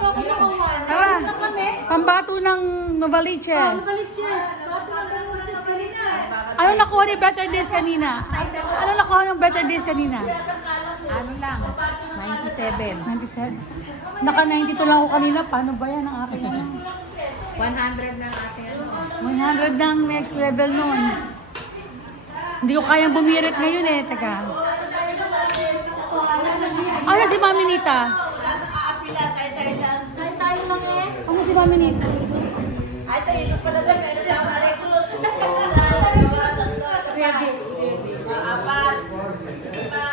po ako nakawan. Tara, Na kami. pambato ng Novaliches. Novaliches. Bato ng Novaliches kanina. Ano nakuha ni Better Days kanina? Ano nakuha ng Better Days kanina? Ano lang, 97. 97. Naka 92 lang ako kanina. Paano ba yan ang aking ano? 100 ng ating ano. 100 ng next level nun. Hindi ko kayang bumirit ngayon eh. Teka. Ano si Mami Nita? Tayo lang eh. Ano si Mami Nita?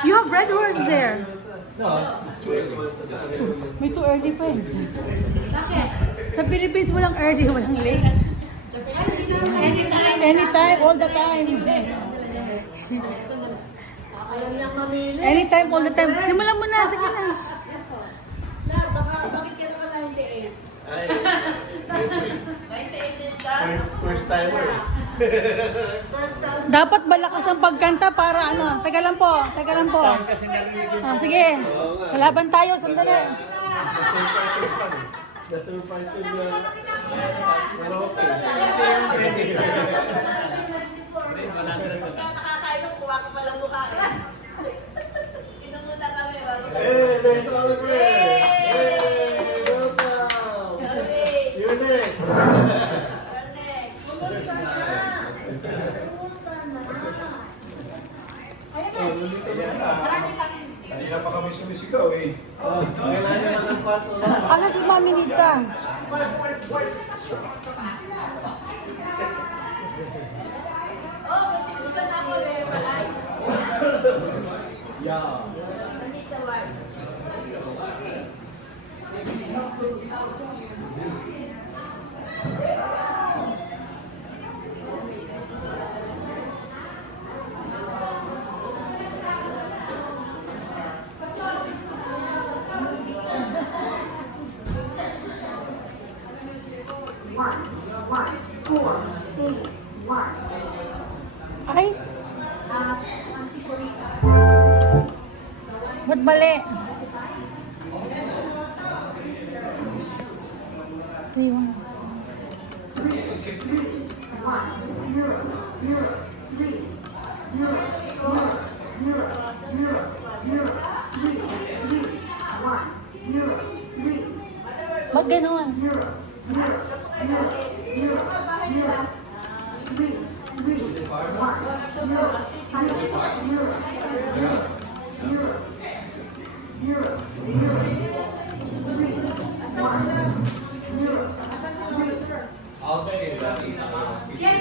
You have red horse there. May too early pa eh. Sa Philippines walang early, walang late. Anytime, all the time. Alam niyang mamili. Anytime, all the time. Simulan mo na, sige na. Bakit ka naman 98? First timer. Dapat malakas ang pagkanta para ano. Teka lang po, teka lang po. Kasi narinig Ah, sige. Kalaban tayo, sandali. the surprise will pero okay. Hey, there's our friend. Hey, welcome. You're next. Kanina pa kami sumisigaw eh. Kailangan na ng paso. Ano si Mami Nita? Yeah. Ay? Ba't mali? 3-1. Ba't gano'n? I'll take it.